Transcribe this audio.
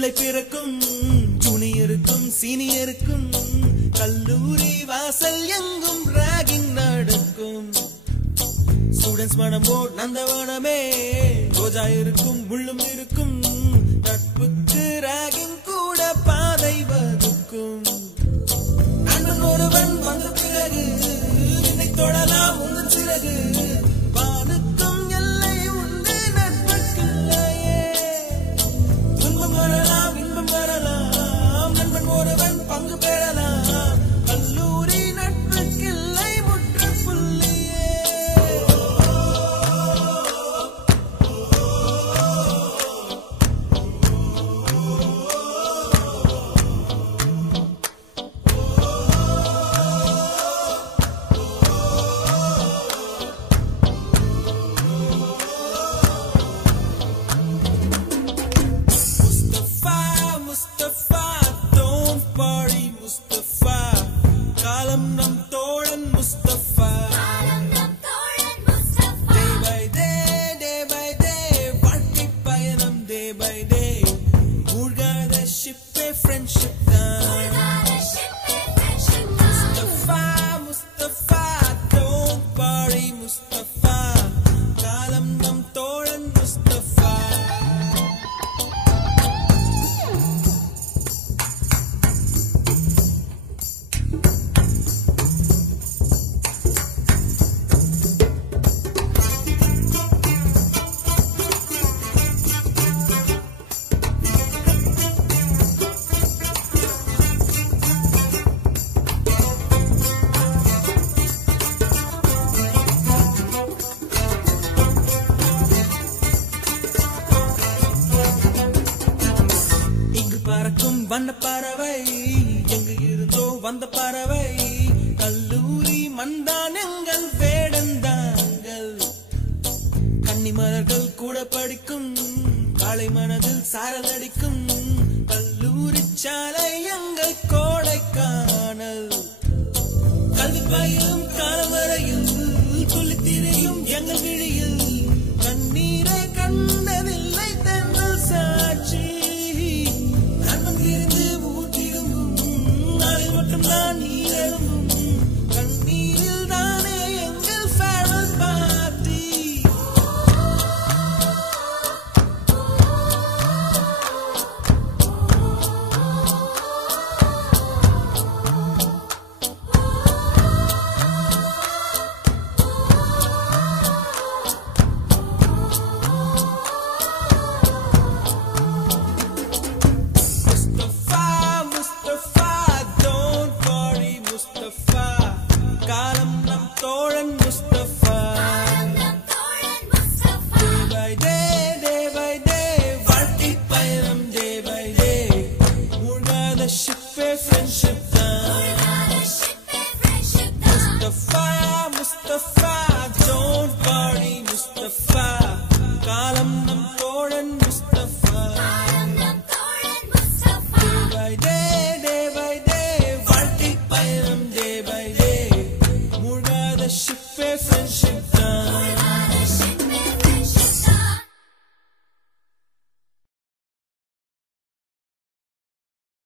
ஜூலை பிறக்கும் ஜூனியருக்கும் சீனியருக்கும் கல்லூரி வாசல் எங்கும் ராகிங் நடக்கும். ஸ்டூடெண்ட்ஸ் மனமோ நந்தவனமே, ரோஜா இருக்கும் முள்ளும் இருக்கும், நட்புக்கு ராகிங் கூட பாதை வகுக்கும். நண்பன் ஒருவன் வந்த பிறகு என்னை தொடலாம் உங்கள் சிறகு, வானுக்கும் எல்லை உண்டு நட்புக்கில்லையே. துன்பம் வரலாம் இன்பம் வரலாம், நண்பன் ஒருவன் பங்கு பெறலாம், கல்லூரி நட்புக்கில்லை முற்றுப்புள்ளியே. Mustafa, don't worry Mustafa, காலம் நம் தோழன் Mustafa. Day by day வாழ்க்கை பயணம் day by day, மூழ்காத ஷிப்பே friendship தான். Mustafa, don't worry Mustafa, காலம் நம் தோழன் Mustafa. பறக்கும் வண்ண பறவை எங்கு இருந்தோ வந்த பறவை, கல்லூரி மண்தான் எங்கள் வேடந்தாங்கள். கன்னிமலர்கள் கூட படிக்கும், காலை மனதில் சாரல் அடிக்கும், கல்லூரி சாலை எங்கள் கோடைக்கானல். கல்வி பயிலும் காலம் வரையில் துள்ளித்திரையும் எங்கள் விழியில்